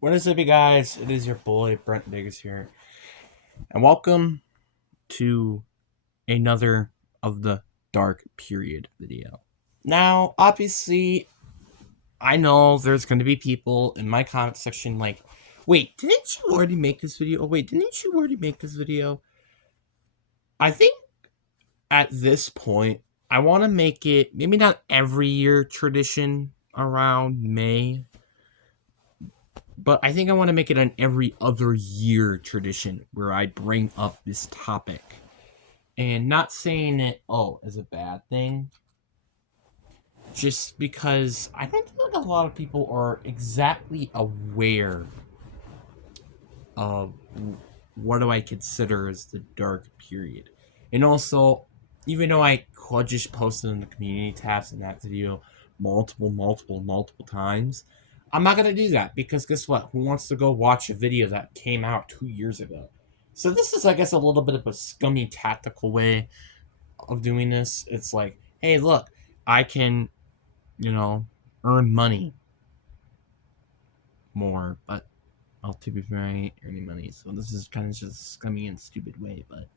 What is up, you guys? It is your boy Brent Biggers here, and welcome to another of the Dark Period video. Now, obviously, I know there's going to be people in my comment section like, "Wait, didn't you already make this video? Oh, wait, didn't you already make this video?" I think at this point, I want to make it maybe not every year tradition around May, but I think I want to make it an every other year tradition where I bring up this topic. And not saying it, is a bad thing, just because I don't think a lot of people are exactly aware of what do I consider as the dark period. And also, even though I could just post it in the community tabs in that video multiple times, I'm not gonna do that because guess what? Who wants to go watch a video that came out 2 years ago? So this is, I guess, a little bit of a scummy tactical way of doing this. It's like, hey, look, I can, you know, earn money more, but I'll to be fair, I ain't earning money, so this is kind of just a scummy and stupid way, but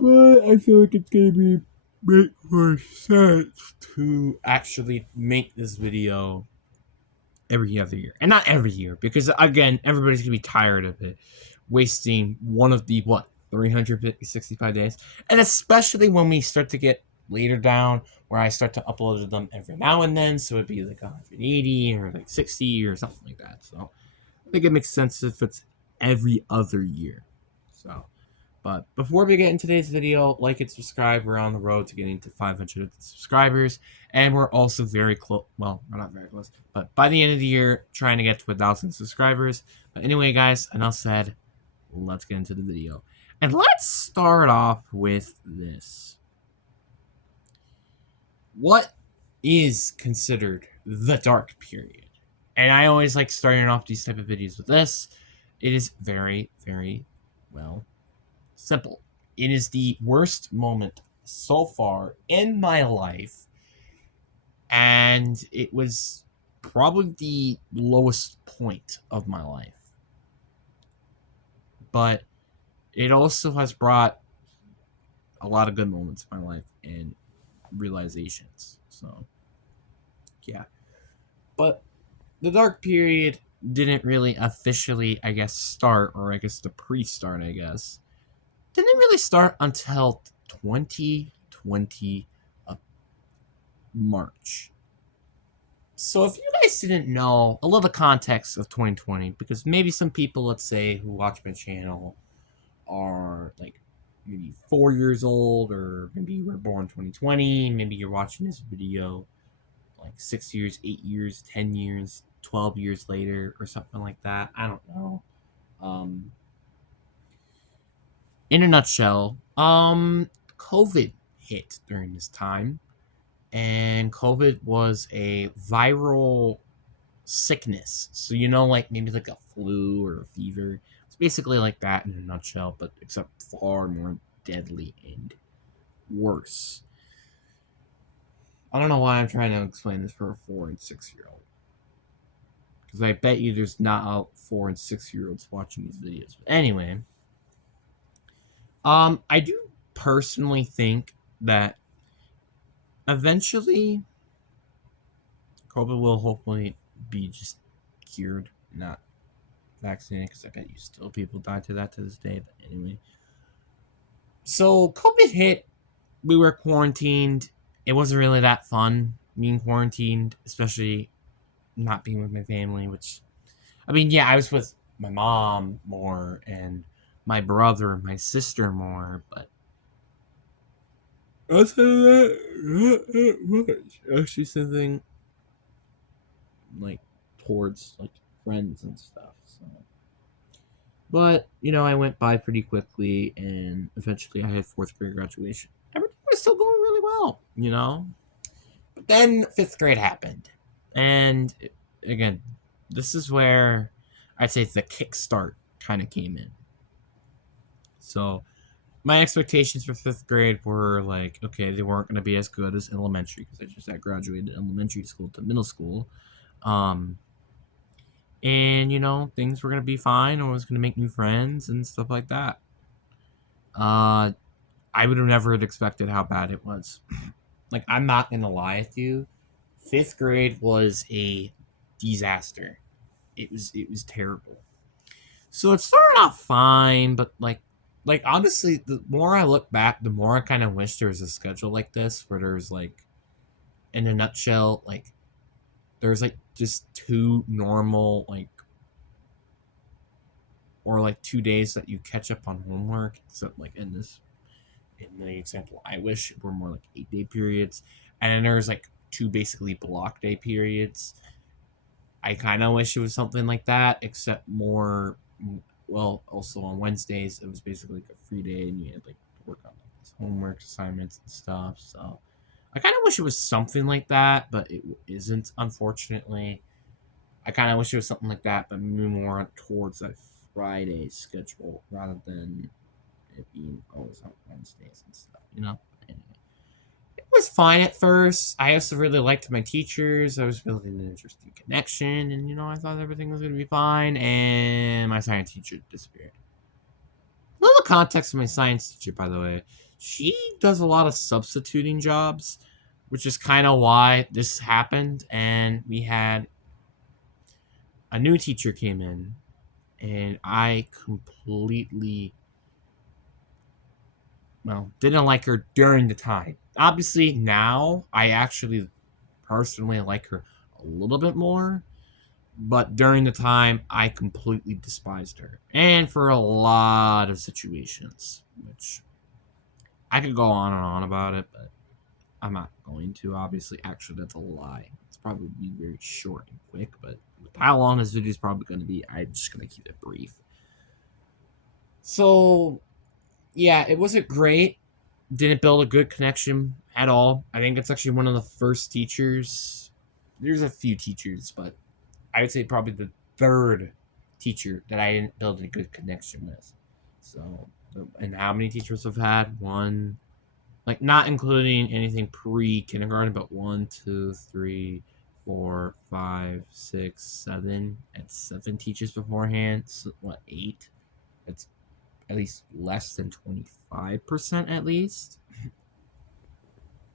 I feel like it's gonna be make more sense to actually make this video every other year, and not every year, because again, everybody's gonna be tired of it, wasting one of the 365 days, and especially when we start to get later down, where I start to upload them every now and then, so it'd be like 180 or like 60 or something like that. So I think it makes sense if it's every other year. So, but before we get into today's video, like and subscribe. We're on the road to getting to 500 subscribers, and we're also very close. Well, we're not very close, but by the end of the year, trying to get to 1,000 subscribers. But anyway, guys, enough said. Let's get into the video, and let's start off with this. What is considered the dark period? And I always like starting off these type of videos with this. It is very, very, well, simple. It is the worst moment so far in my life, and it was probably the lowest point of my life. But it also has brought a lot of good moments in my life and realizations. So, yeah. But the dark period didn't really officially, I guess, start, or I guess the pre-start, I guess, didn't really start until 2020 March. So if you guys didn't know a little context of 2020, because maybe some people, let's say, who watch my channel are like maybe 4 years old, or maybe you were born 2020, maybe you're watching this video like 6 years, 8 years, 10 years, 12 years later, or something like that. I don't know. Um, in a nutshell, COVID hit during this time, and COVID was a viral sickness. So like maybe like a flu or a fever. It's basically like that in a nutshell, but except far more deadly and worse. I don't know why I'm trying to explain this for a 4 and 6 year old, because I bet you there's not 4 and 6 year olds watching these videos. But anyway, I do personally think that eventually COVID will hopefully be just cured, not vaccinated, because I bet you still people die to that to this day. But anyway, so COVID hit, we were quarantined. It wasn't really that fun being quarantined, especially not being with my family, which, I mean, yeah, I was with my mom more and my brother and my sister more, but other than that, not much. Actually, something like towards like friends and stuff. So, but I went by pretty quickly, and eventually I had fourth grade graduation. Everything was still going really well. But then fifth grade happened, and again, this is where I'd say the kickstart kind of came in. So my expectations for fifth grade were like, okay, they weren't going to be as good as elementary, because I just had graduated elementary school to middle school. Um, and things were gonna be fine. I was gonna make new friends and stuff like that. Uh, I would have never expected how bad it was. Like, I'm not gonna lie with you, fifth grade was a disaster. It was terrible. So it started out fine, but like honestly, the more I look back, the more I kind of wish there was a schedule like this where there's like, in a nutshell, like there's like just two normal or like 2 days that you catch up on homework. Except like in the example I wish were more like 8-day periods, and then there's like two basically block day periods. I kind of wish it was something like that, except more. Well, also on Wednesdays it was basically like a free day, and you had like to work on like this homework assignments and stuff. So I kind of wish it was something like that, but it isn't, unfortunately. I kind of wish it was something like that, but maybe more towards that Friday schedule rather than it being always on Wednesdays and stuff. Anyway, it was fine at first. I also really liked my teachers. I was building an interesting connection, and I thought everything was gonna be fine. And my science teacher disappeared. A little context of my science teacher, by the way. She does a lot of substituting jobs, which is kind of why this happened. And we had a new teacher came in, and I completely, well, didn't like her during the time. Obviously, now I actually personally like her a little bit more, but during the time I completely despised her, and for a lot of situations, which I could go on and on about it, but I'm not going to. Obviously, actually, that's a lie. It's probably be very short and quick, but with how long this video is probably going to be, I'm just going to keep it brief. So, yeah, it wasn't great. Didn't build a good connection at all. I think it's actually one of the first teachers. There's a few teachers, but I would say probably the third teacher that I didn't build a good connection with. So, and how many teachers I've had? One, like not including anything pre-kindergarten, but 1, 2, 3, 4, 5, 6, 7. At 7 teachers beforehand. So, what, 8? That's at least less than 25% at least.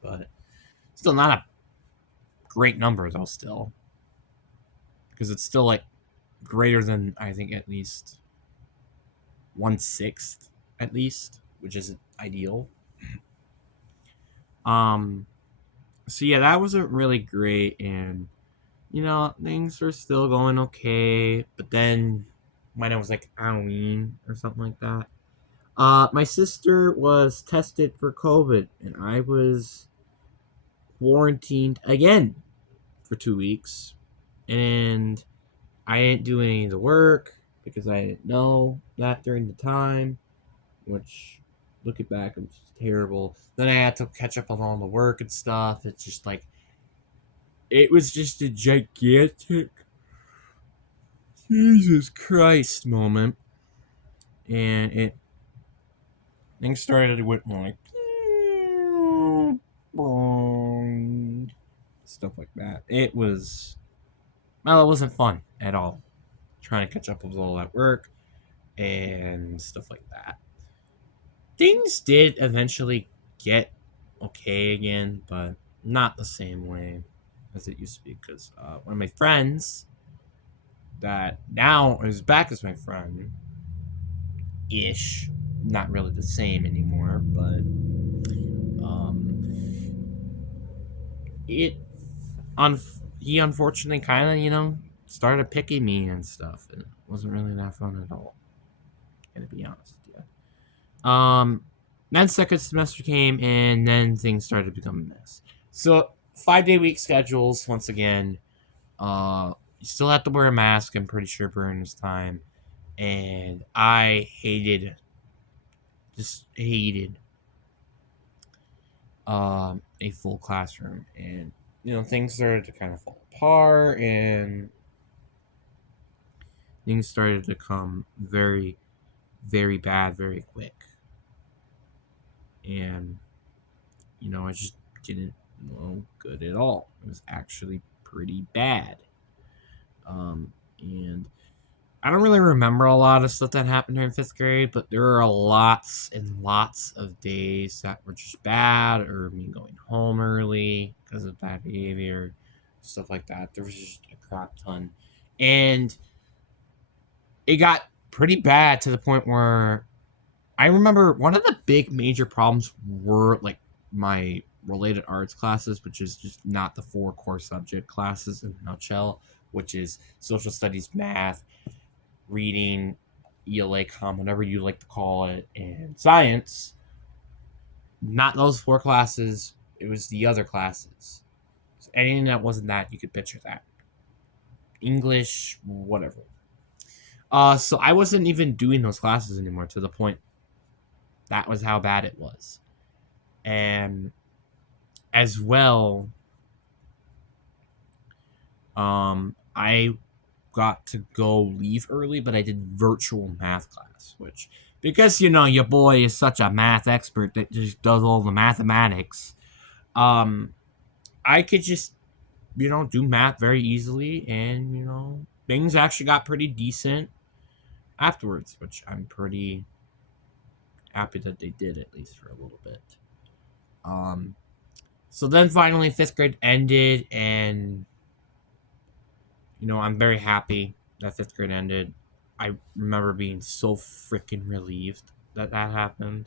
But still not a great number though. Still, because it's still like greater than, I think, at least 1/6 at least, which is ideal. Um, so yeah, that wasn't really great, and things are still going okay. But then when it was like Halloween or something like that, my sister was tested for COVID, and I was quarantined again for 2 weeks, and I didn't do any of the work because I didn't know that during the time, which, looking back, it was terrible. Then I had to catch up on all the work and stuff. It's just like, it was just a gigantic Jesus Christ moment. And things started with like stuff like that. It wasn't fun at all. Trying to catch up with all that work and stuff like that. Things did eventually get okay again, but not the same way as it used to be. Because one of my friends that now is back as my friend ish, not really the same anymore, but it on he unfortunately kind of started picking me and stuff, and it wasn't really that fun at all. Gonna be honest with you. Then second semester came, and then things started to become a mess. So 5-day week schedules once again. You still have to wear a mask, I'm pretty sure, during this time, and I just hated a full classroom, and things started to kind of fall apart, and things started to come very, very bad very quick. And I just didn't know good at all. It was actually pretty bad. And I don't really remember a lot of stuff that happened during fifth grade, but there are lots and lots of days that were just bad, or me going home early because of bad behavior, stuff like that. There was just a crap ton. And it got pretty bad to the point where I remember one of the big major problems were like my related arts classes, which is just not the four core subject classes in a nutshell, which is social studies, math, reading, ELA com, whatever you like to call it, and science. Not those four classes. It was the other classes. So anything that wasn't that, you could picture that. English, whatever. So I wasn't even doing those classes anymore, to the point that was how bad it was. And as well, I got to go leave early, but I did virtual math class, which, because your boy is such a math expert that just does all the mathematics, I could just do math very easily, and things actually got pretty decent afterwards, which I'm pretty happy that they did, at least for a little bit. So then finally fifth grade ended, and I'm very happy that fifth grade ended. I remember being so freaking relieved that happened.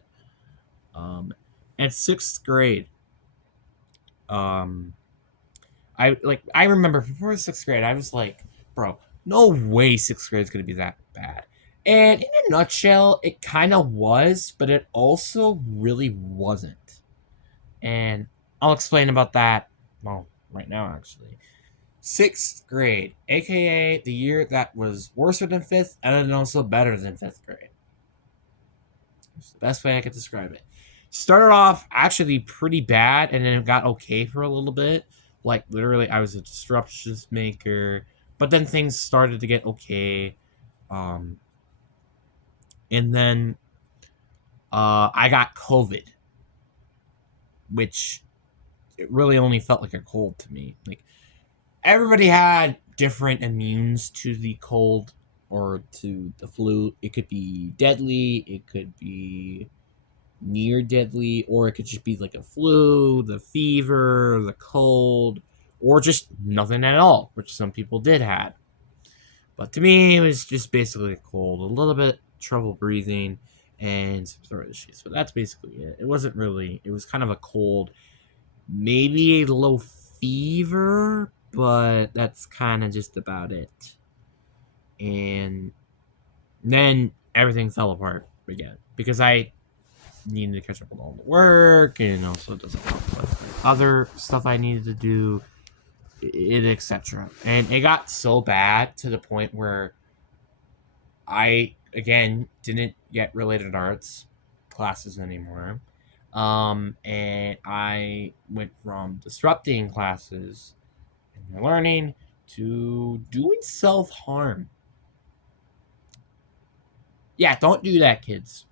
And sixth grade, um, I remember before sixth grade, I was like, bro, no way sixth grade is gonna be that bad. And in a nutshell, it kind of was, but it also really wasn't. And I'll explain about that, well, right now, actually. Sixth grade, aka the year that was worse than fifth, and then also better than fifth grade. It's the best way I could describe it. Started off actually pretty bad, and then it got okay for a little bit. Like, literally, I was a disruptions maker, but then things started to get okay. Um, and then I got COVID, which it really only felt like a cold to me. Like, everybody had different immunes to the cold or to the flu. It could be deadly, it could be near deadly, or it could just be like a flu, the fever, the cold, or just nothing at all, which some people did have. But to me, it was just basically a cold, a little bit trouble breathing, and some throat issues. But that's basically it. It wasn't really, it was kind of a cold, maybe a low fever, but that's kind of just about it. And then everything fell apart again because I needed to catch up with all the work, and also does a lot with other stuff I needed to do, etc. And it got so bad to the point where I again didn't get related arts classes anymore. And I went from disrupting classes and learning to doing self harm. Yeah, don't do that, kids.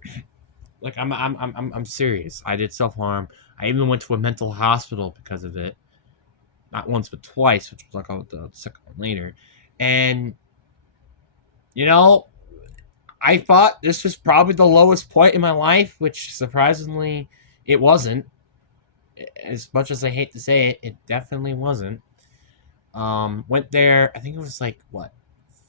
Like, I'm serious. I did self harm. I even went to a mental hospital because of it. Not once, but twice, which was like the second one later. And you know, I thought this was probably the lowest point in my life, which surprisingly it wasn't. As much as I hate to say it, it definitely wasn't. Went there. I think it was like what,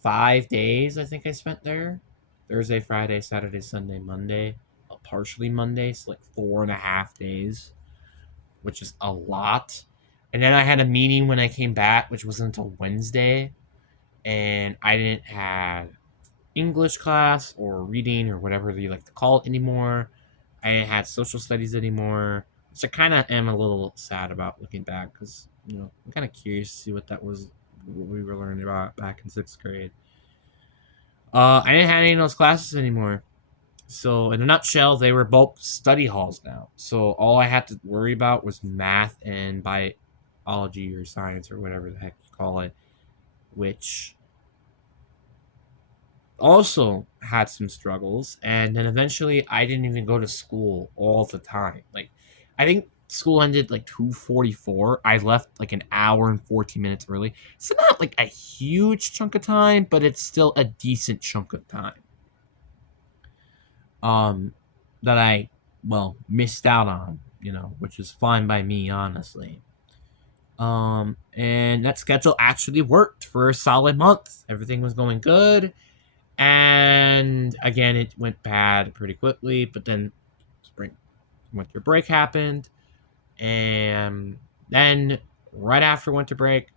5 days. I think I spent there. Thursday, Friday, Saturday, Sunday, Monday. Partially Monday, so like 4.5 days, which is a lot. And then I had a meeting when I came back, which wasn't until Wednesday, and I didn't have English class or reading or whatever you like to call it anymore. I didn't have social studies anymore, which I kind of am a little sad about looking back because I'm kind of curious to see what that was, what we were learning about back in sixth grade. I didn't have any of those classes anymore. So, in a nutshell, they were both study halls now. So, all I had to worry about was math and biology or science or whatever the heck you call it, which also had some struggles. And then eventually, I didn't even go to school all the time. Like, I think school ended like 2:44. I left like an hour and 14 minutes early. So not like a huge chunk of time, but it's still a decent chunk of time. That I, well, missed out on, which is fine by me, honestly. And that schedule actually worked for a solid month. Everything was going good. And again, it went bad pretty quickly, but then winter break happened. And then right after winter break,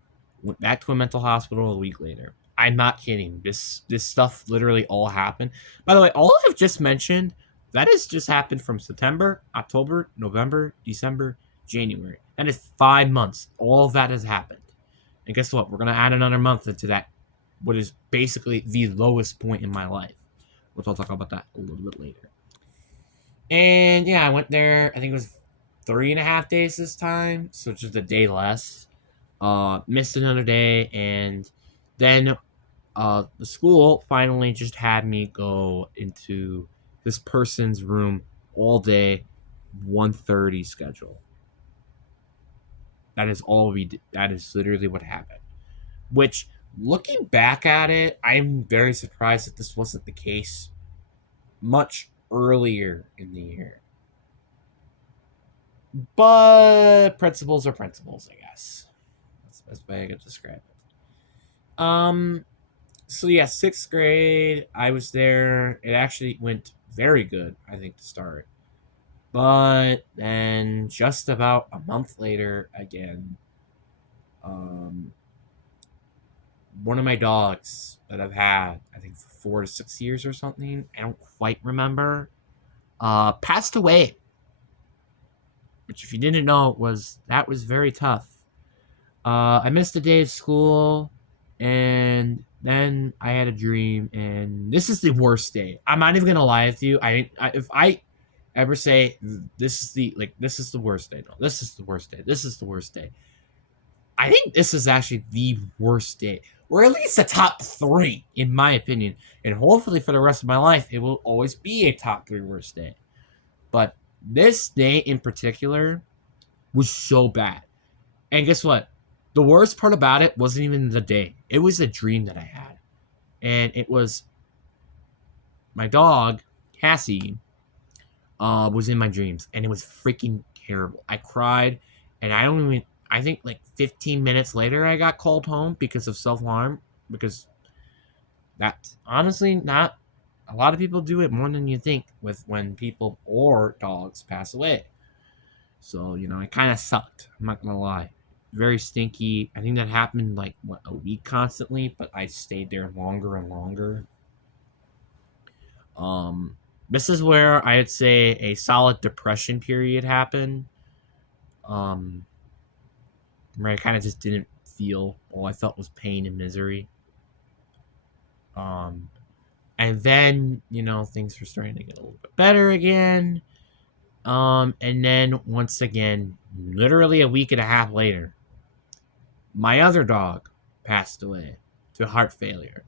went back to a mental hospital a week later. I'm not kidding. This stuff literally all happened. By the way, all I've just mentioned, that has just happened from September, October, November, December, January. That is 5 months. All of that has happened. And guess what? We're going to add another month into that, what is basically the lowest point in my life. Which I'll talk about that a little bit later. And yeah, I went there, I think it was 3.5 days this time, so just a day less. Missed another day, and then the school finally just had me go into this person's room all day, 1:30 schedule. That is all we did. That is literally what happened. Which, looking back at it, I'm very surprised that this wasn't the case much earlier in the year. But principles are principles, I guess. That's the best way I could describe it. So yeah, 6th grade, I was there. It actually went very good, I think, to start. But then just about a month later, again, one of my dogs that I've had, I think for 4 to 6 years or something, I don't quite remember, passed away. Which, if you didn't know, was very tough. I missed a day of school, and then I had a dream, and this is the worst day. I'm not even gonna lie with you. If I ever say this is the worst day, no, this is the worst day. This is the worst day. I think this is actually the worst day, or at least the top 3, in my opinion. And hopefully, for the rest of my life, it will always be a top 3 worst day. But this day in particular was so bad. And guess what? The worst part about it wasn't even the day. It was a dream that I had. And it was my dog, Cassie, was in my dreams. And it was freaking terrible. I cried. And I think like 15 minutes later, I got called home because of self-harm. Because that's honestly not... A lot of people do it more than you think when people or dogs pass away. So, it kind of sucked. I'm not going to lie. Very stinky. I think that happened like, a week constantly, but I stayed there longer and longer. This is where I'd say a solid depression period happened. Where I kind of just didn't feel... All I felt was pain and misery. And then, things were starting to get a little bit better again. And then, once again, literally a week and a half later, my other dog passed away to heart failure.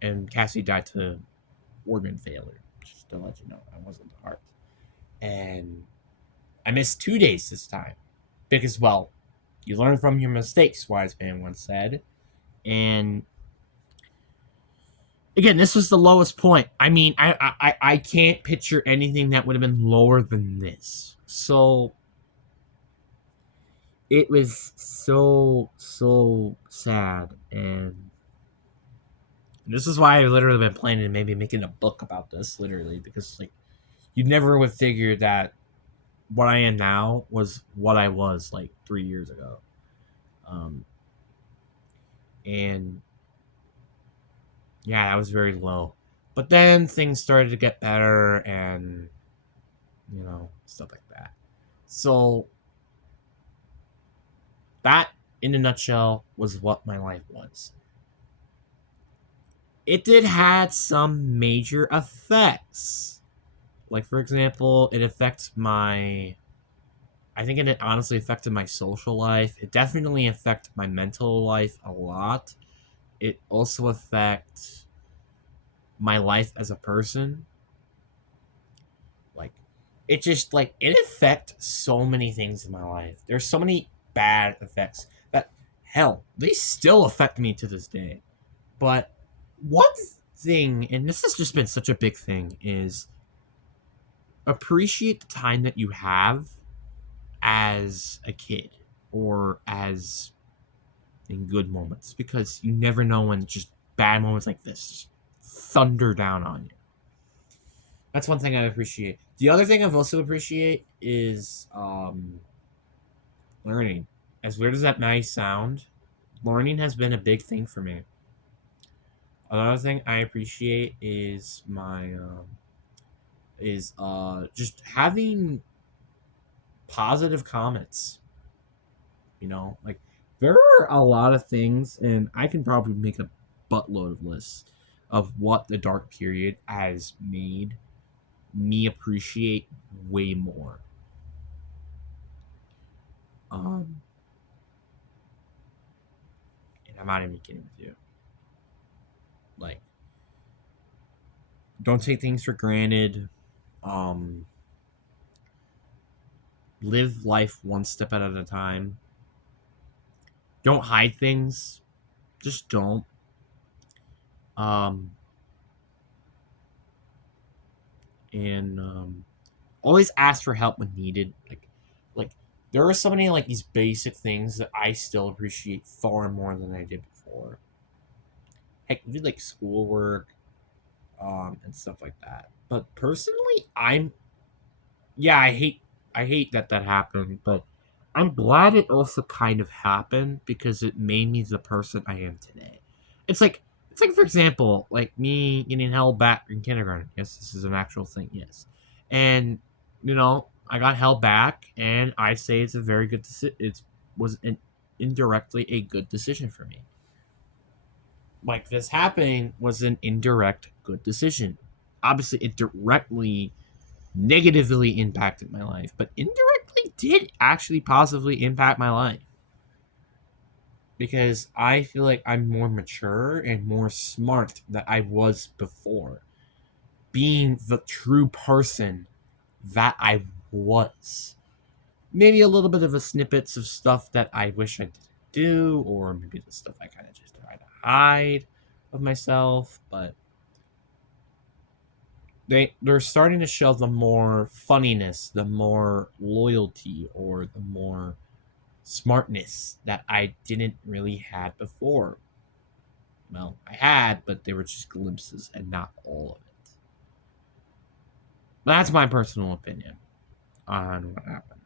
And Cassie died to organ failure. Just to let you know, I wasn't the heart. And I missed 2 days this time. Because, well, you learn from your mistakes, wise man once said. And again, this was the lowest point. I mean, I can't picture anything that would have been lower than this. So it was so sad. And this is why I've literally been planning maybe making a book about this, literally, because like you never would figure that what I am now was what I was like 3 years ago. And yeah, that was very low. But then things started to get better and, stuff like that. So that, in a nutshell, was what my life was. It did had some major effects. Like, for example, it affects my... I think it honestly affected my social life. It definitely affected my mental life a lot. It also affects my life as a person. Like, it just like it affects so many things in my life. There's so many bad effects that hell, they still affect me to this day. But one thing, and this has just been such a big thing, is appreciate the time that you have as a kid or as in good moments, because you never know when just bad moments like this just thunder down on you. That's one thing I appreciate. The other thing I've also appreciate is learning. As weird as that may sound, learning has been a big thing for me. Another thing I appreciate is my just having positive comments. You know, like there are a lot of things, and I can probably make a buttload of lists of what the dark period has made me appreciate way more. Um, and I'm not even kidding with you. Like, don't take things for granted. Um, live life one step at a time. Don't hide things. Just don't. Um, and always ask for help when needed. Like there are so many like these basic things that I still appreciate far more than I did before. Heck, we did like schoolwork, and stuff like that. But personally, yeah, I hate that that happened, but I'm glad it also kind of happened because it made me the person I am today. It's like for example, like me getting held back in kindergarten. Yes, this is an actual thing. Yes, and I got held back, and I say it's a very good decision. It was indirectly a good decision for me. Like this happening was an indirect good decision. Obviously, it directly negatively impacted my life, but indirectly did actually positively impact my life because I feel like I'm more mature and more smart than I was before, being the true person that I was. Maybe a little bit of a snippets of stuff that I wish I didn't do, or maybe the stuff I kind of just try to hide of myself, but they're starting to show the more funniness, the more loyalty, or the more smartness that I didn't really had before. Well, I had, but they were just glimpses and not all of it. That's my personal opinion on what happened.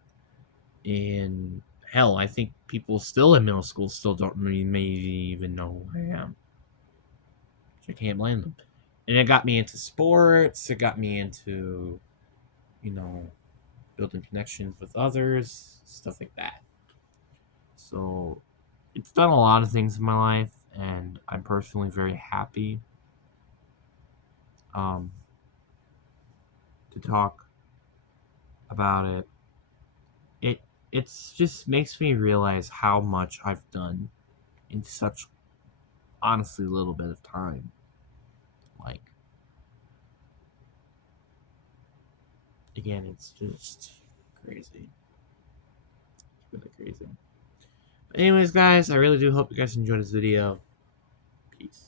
In hell, I think people still in middle school still don't really maybe even know who I am. I can't blame them. And it got me into sports. It got me into, you know, building connections with others, stuff like that. So it's done a lot of things in my life, and I'm personally very happy um, to talk about it. It it's just makes me realize how much I've done in such honestly little bit of time. Like again, it's just crazy. It's really crazy. But anyways, guys, I really do hope you guys enjoyed this video. Peace.